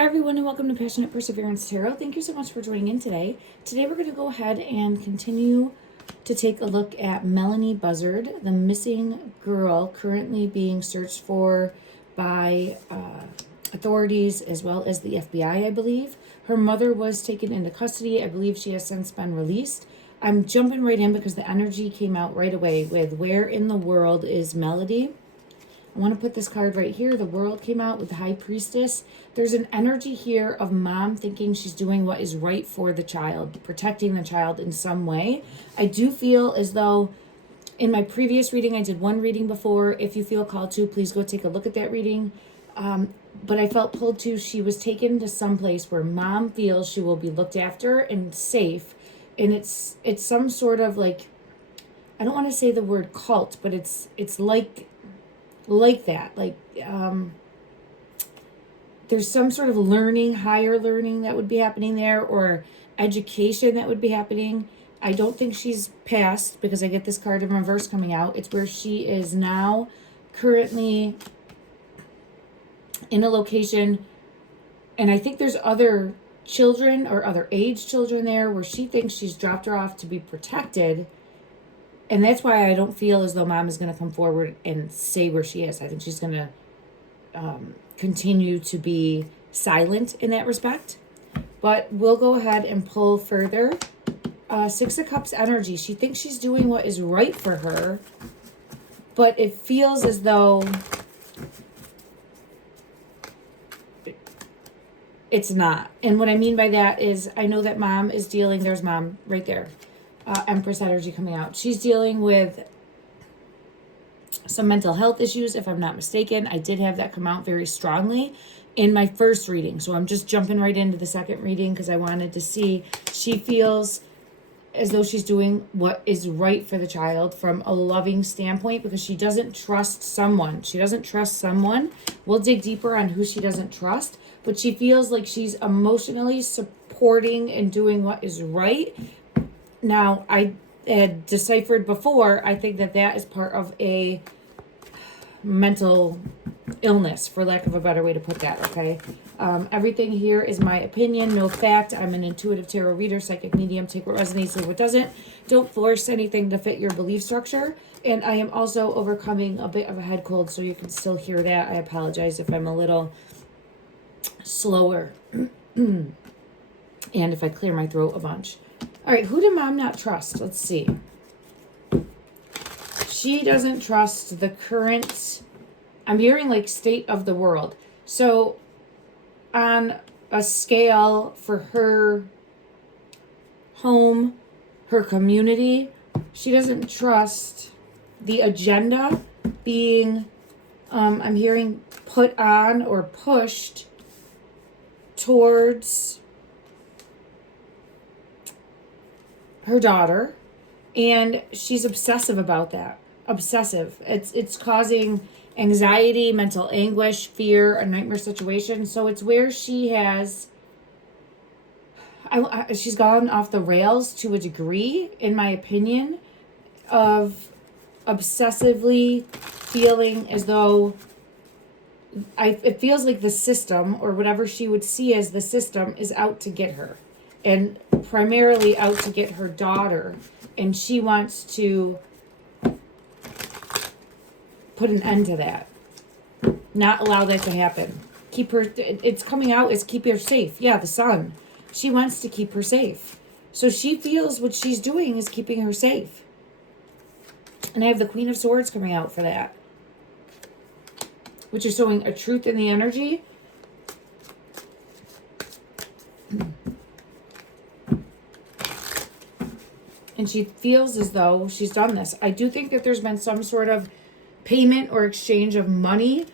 Hi everyone and welcome to Passionate Perseverance Tarot. Thank you so much for joining in today. Today we're going to go ahead and continue to take a look at Melodee Buzzard, the missing girl currently being searched for by authorities as well as the FBI, I believe. Her mother was taken into custody. I believe she has since been released. I'm jumping right in because the energy came out right away with where in the world is Melodee? I want to put this card right here. The world came out with the High Priestess. There's an energy here of mom thinking she's doing what is right for the child, protecting the child in some way. I do feel as though in my previous reading, I did one reading before. If you feel called to, please go take a look at that reading. But I felt pulled to, she was taken to some place where mom feels she will be looked after and safe. And it's some sort of like, I don't want to say the word cult, but it's like that, there's some sort of learning, higher learning that would be happening there, or education that would be happening. I don't think she's passed because I get this card in reverse coming out. It's where she is now currently in a location, and I think there's other children or other age children there where she thinks she's dropped her off to be protected. And that's why I don't feel as though mom is going to come forward and say where she is. I think she's going to continue to be silent in that respect. But we'll go ahead and pull further. Six of Cups energy. She thinks she's doing what is right for her. But it feels as though it's not. And what I mean by that is I know that mom is dealing. There's mom right there. Empress energy coming out. She's dealing with some mental health issues, if I'm not mistaken. I did have that come out very strongly in my first reading. So I'm just jumping right into the second reading because I wanted to see. She feels as though she's doing what is right for the child from a loving standpoint because she doesn't trust someone. She doesn't trust someone. We'll dig deeper on who she doesn't trust, but she feels like she's emotionally supporting and doing what is right. Now, I had deciphered before, I think that is part of a mental illness, for lack of a better way to put that, okay? Everything here is my opinion, no fact. I'm an intuitive tarot reader, psychic medium. Take what resonates, leave what doesn't. Don't force anything to fit your belief structure. And I am also overcoming a bit of a head cold, so you can still hear that. I apologize if I'm a little slower and if I clear my throat a bunch. All right, who did mom not trust? Let's see. She doesn't trust the current, I'm hearing like state of the world. So on a scale for her home, her community, she doesn't trust the agenda being, I'm hearing put on or pushed towards her daughter, and she's obsessive about that. Obsessive. It's causing anxiety, mental anguish, fear, a nightmare situation. So it's where she has she's gone off the rails to a degree, in my opinion, of obsessively feeling as though it feels like the system, or whatever she would see as the system, is out to get her. And primarily out to get her daughter, and she wants to put an end to that, not allow that to happen. Keep her, it's coming out as keep her safe. Yeah, the sun. She wants to keep her safe. So she feels what she's doing is keeping her safe. And I have the Queen of Swords coming out for that, which is showing a truth in the energy. And she feels as though she's done this. I do think that there's been some sort of payment or exchange of money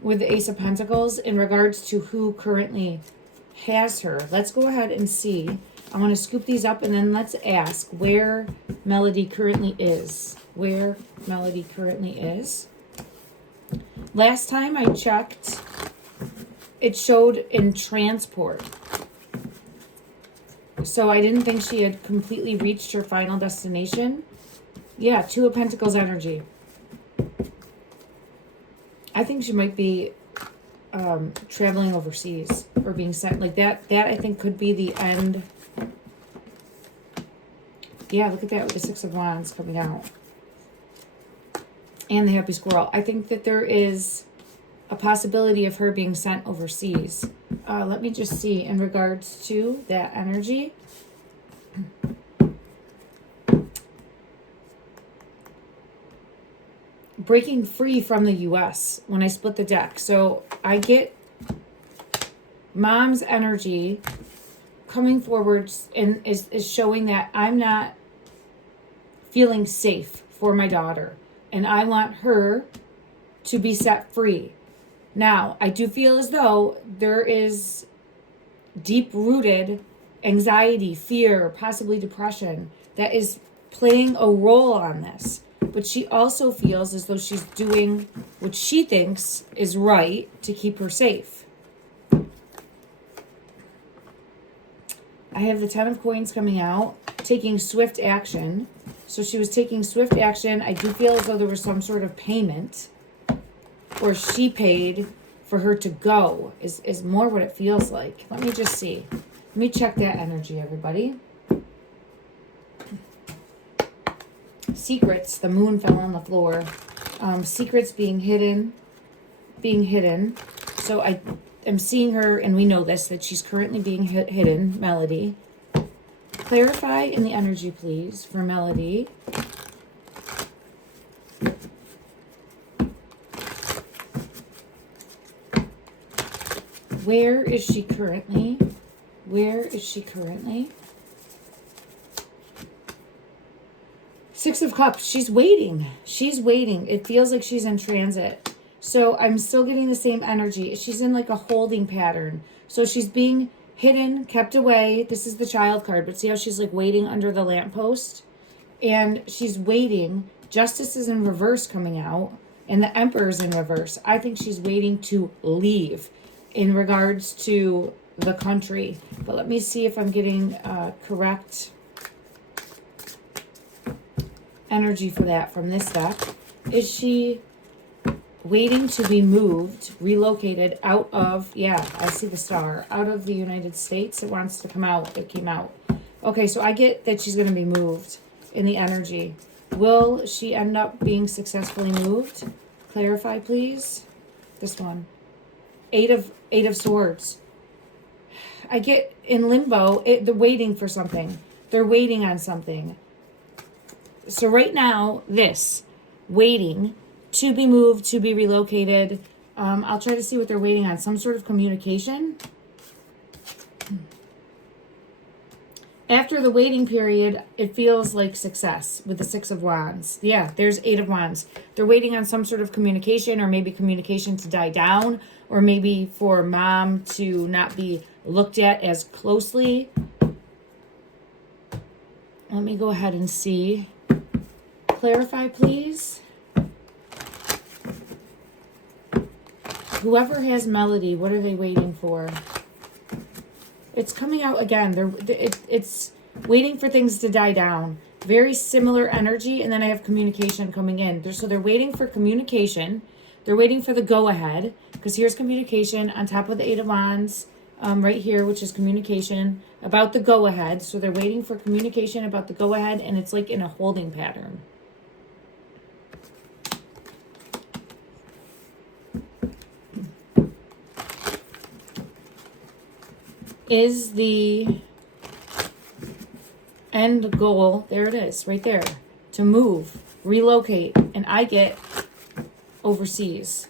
with the Ace of Pentacles in regards to who currently has her. Let's go ahead and see. I want to scoop these up and then let's ask where Melodee currently is. Where Melodee currently is. Last time I checked, it showed in transport. So I didn't think she had completely reached her final destination. Yeah, Two of Pentacles energy. I think she might be traveling overseas or being sent like that. That I think could be the end. Yeah, look at that with the Six of Wands coming out. And the Happy Squirrel. I think that there is a possibility of her being sent overseas. Let me just see in regards to that energy. Breaking free from the U.S. when I split the deck. So I get mom's energy coming forward and is showing that I'm not feeling safe for my daughter. And I want her to be set free. Now, I do feel as though there is deep-rooted anxiety, fear, possibly depression that is playing a role on this. But she also feels as though she's doing what she thinks is right to keep her safe. I have the Ten of Coins coming out, taking swift action. So she was taking swift action. I do feel as though there was some sort of payment, or she paid for her to go, is more what it feels like. Let me just see. Let me check that energy, everybody. Secrets. The moon fell on the floor. Secrets being hidden. So I am seeing her, and we know this, that she's currently being hidden. Melodee. Clarify in the energy, please, for Melodee. Where is she currently? Where is she currently? Six of Cups. She's waiting. She's waiting. It feels like she's in transit. So I'm still getting the same energy. She's in like a holding pattern. So she's being hidden, kept away. This is the Child card, but see how she's like waiting under the lamppost? And she's waiting. Justice is in reverse coming out, and the Emperor is in reverse. I think she's waiting to leave in regards to the country. But let me see if I'm getting correct energy for that from this deck. Is she waiting to be moved, relocated out of, yeah, I see the star, out of the United States? It wants to come out. It came out. Okay, so I get that she's going to be moved in the energy. Will she end up being successfully moved? Clarify, please. This one. Eight of Swords. I get in limbo. They're waiting for something. They're waiting on something. So right now, this. Waiting to be moved, to be relocated. I'll try to see what they're waiting on. Some sort of communication. After the waiting period, it feels like success with the Six of Wands. Yeah, there's Eight of Wands. They're waiting on some sort of communication, or maybe communication to die down, or maybe for mom to not be looked at as closely. Let me go ahead and see. Clarify, please. Whoever has Melodee, what are they waiting for? It's coming out again. It's waiting for things to die down. Very similar energy, and then I have communication coming in. So they're waiting for communication. They're waiting for the go-ahead, because here's communication on top of the Eight of Wands right here, which is communication about the go-ahead. So they're waiting for communication about the go-ahead, and it's like in a holding pattern. Is the end goal, there it is, right there, to move, relocate, and I get overseas.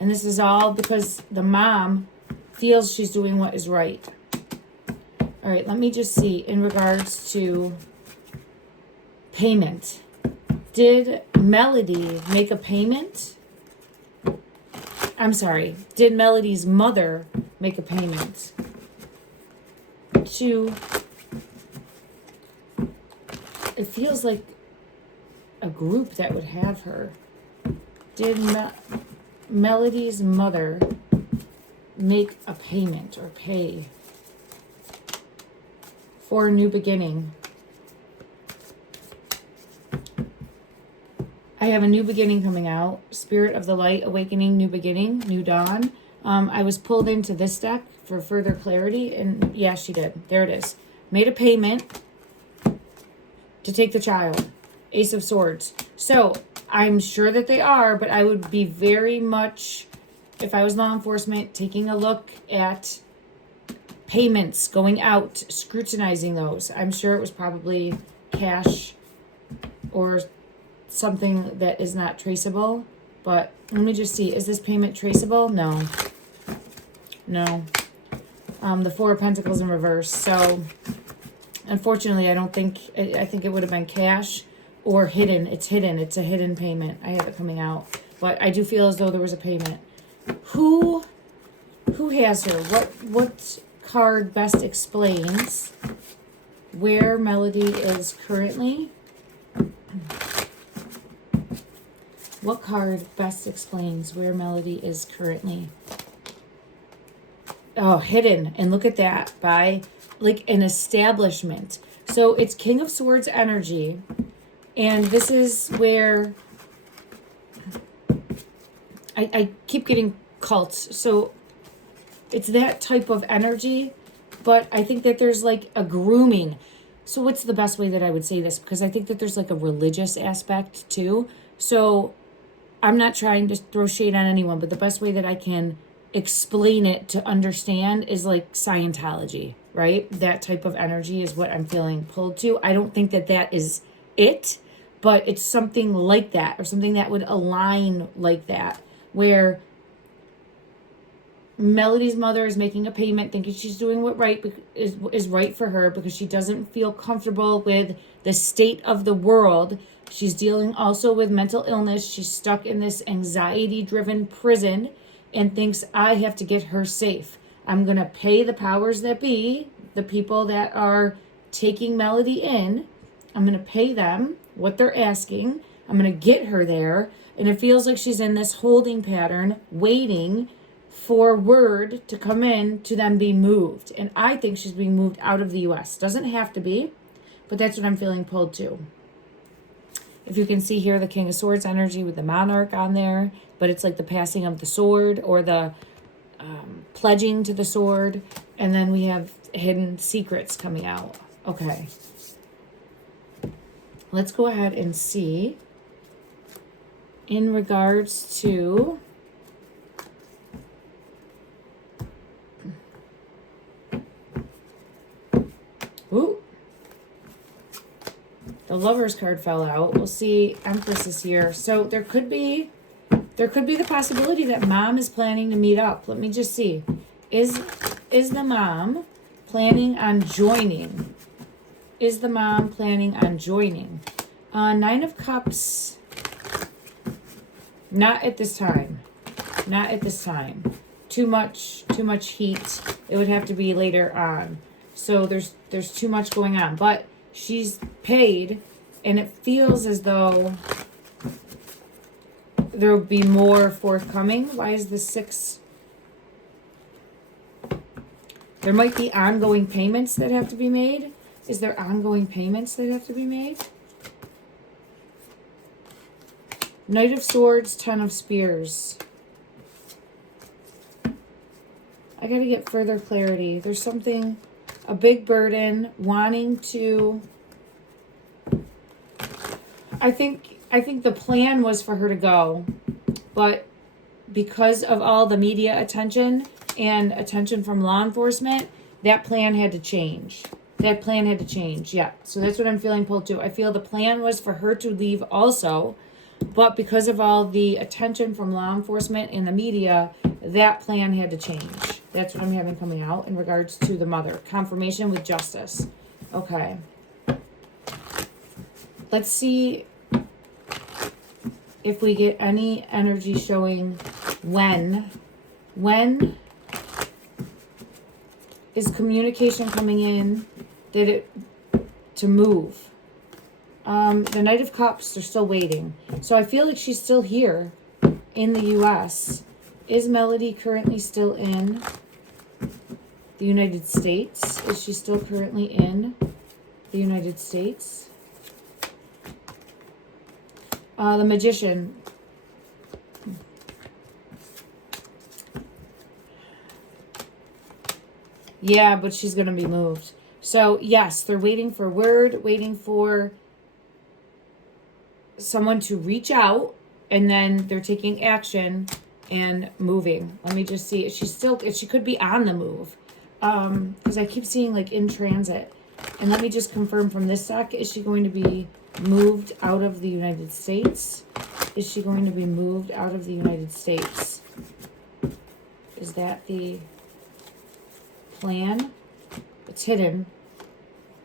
And this is all because the mom feels she's doing what is right. All right, let me just see in regards to payment. Did Melodee make a payment? I'm sorry, did Melodee's mother make a payment to, it feels like a group that would have her. Did Melodee's mother make a payment or pay for a new beginning? I have a new beginning coming out. Spirit of the light, awakening, new beginning, new dawn. I was pulled into this deck for further clarity, and yeah, she did. There it is. Made a payment to take the child. Ace of Swords. So I'm sure that they are, but I would be very much, if I was law enforcement, taking a look at payments going out, scrutinizing those. I'm sure it was probably cash or something that is not traceable. But let me just see. Is this payment traceable? No. No. The Four of Pentacles in reverse. So unfortunately, I think it would have been cash or hidden. It's hidden. It's a hidden payment. I have it coming out. But I do feel as though there was a payment. Who has her? What card best explains where Melodee is currently? What card best explains where Melodee is currently? Oh, hidden. And look at that. By like an establishment. So it's King of Swords energy. And this is where I keep getting cults. So it's that type of energy. But I think that there's like a grooming. So what's the best way that I would say this? Because I think that there's like a religious aspect too. So I'm not trying to throw shade on anyone, but the best way that I can explain it to understand is like Scientology, right? That type of energy is what I'm feeling pulled to. I don't think that that is it, but it's something like that, or something that would align like that, where Melodee's mother is making a payment, thinking she's doing what is right for her, because she doesn't feel comfortable with the state of the world. She's dealing also with mental illness. She's stuck in this anxiety-driven prison and thinks, I have to get her safe. I'm going to pay the powers that be, the people that are taking Melodee in. I'm going to pay them what they're asking. I'm going to get her there. And it feels like she's in this holding pattern, waiting for word to come in to them be moved. And I think she's being moved out of the U.S. Doesn't have to be, but that's what I'm feeling pulled to. If you can see here, the King of Swords energy with the monarch on there, but it's like the passing of the sword, or the pledging to the sword. And then we have hidden secrets coming out. Okay. Let's go ahead and see in regards to ooh, the Lovers card fell out. We'll see. Empress is here. So there could be the possibility that mom is planning to meet up. Let me just see. Is the mom planning on joining? Is the mom planning on joining? Nine of Cups. Not at this time. Not at this time. Too much heat. It would have to be later on. So there's too much going on. But she's paid, and it feels as though there will be more forthcoming. Why is the 6? There might be ongoing payments that have to be made. Is there ongoing payments that have to be made? Knight of Swords, Ten of Spears. I got to get further clarity. There's something, a big burden, wanting to... I think the plan was for her to go, but because of all the media attention and attention from law enforcement, that plan had to change. That plan had to change, yeah. So that's what I'm feeling pulled to. I feel the plan was for her to leave also, but because of all the attention from law enforcement and the media, that plan had to change. That's what I'm having coming out in regards to the mother. Confirmation with justice. Okay. Let's see if we get any energy showing when is communication coming in to move. The Knight of Cups, they're still waiting. So I feel like she's still here in the U.S. Is Melodee currently still in the United States? Is she still currently in the United States? The Magician. Yeah, but she's going to be moved. So, yes, they're waiting for word, waiting for someone to reach out, and then they're taking action and moving. Let me just see. She could be on the move. Because I keep seeing like in transit. And let me just confirm from this deck, is she going to be moved out of the United States? Is she going to be moved out of the United States? Is that the plan? It's hidden.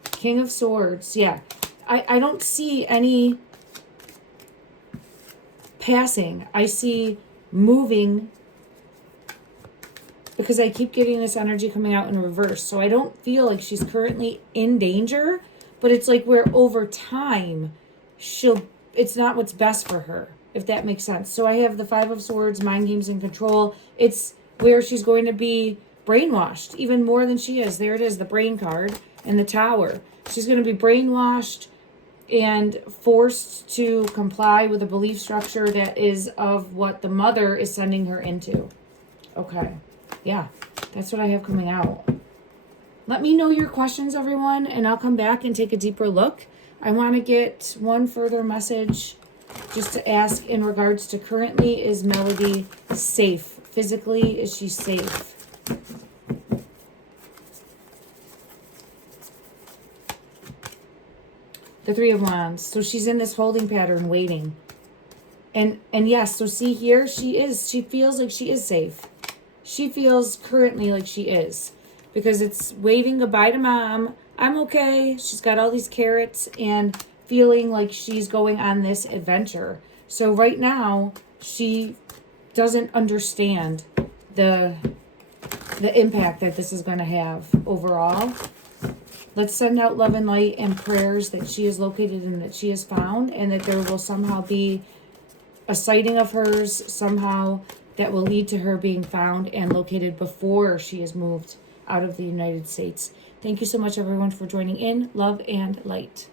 King of Swords. Yeah. I don't see any passing. I see moving, because I keep getting this energy coming out in reverse. So I don't feel like she's currently in danger, but it's like where over time it's not what's best for her, if that makes sense. So I have the Five of Swords, mind games and control. It's where she's going to be brainwashed even more than she is. There it is, the brain card and the Tower. She's going to be brainwashed and forced to comply with a belief structure that is of what the mother is sending her into. Okay. Yeah, that's what I have coming out. Let me know your questions, everyone, and I'll come back and take a deeper look. I want to get one further message just to ask in regards to currently, is Melodee safe? Physically, is she safe? The Three of Wands. So she's in this holding pattern, waiting. And yes, so see here, she feels like she is safe. She feels currently like she is, because it's waving goodbye to mom. I'm okay. She's got all these carrots and feeling like she's going on this adventure. So right now, she doesn't understand the impact that this is going to have overall. Let's send out love and light and prayers that she is located and that she is found, and that there will somehow be a sighting of hers somehow that will lead to her being found and located before she is moved out of the United States. Thank you so much, everyone, for joining in. Love and light.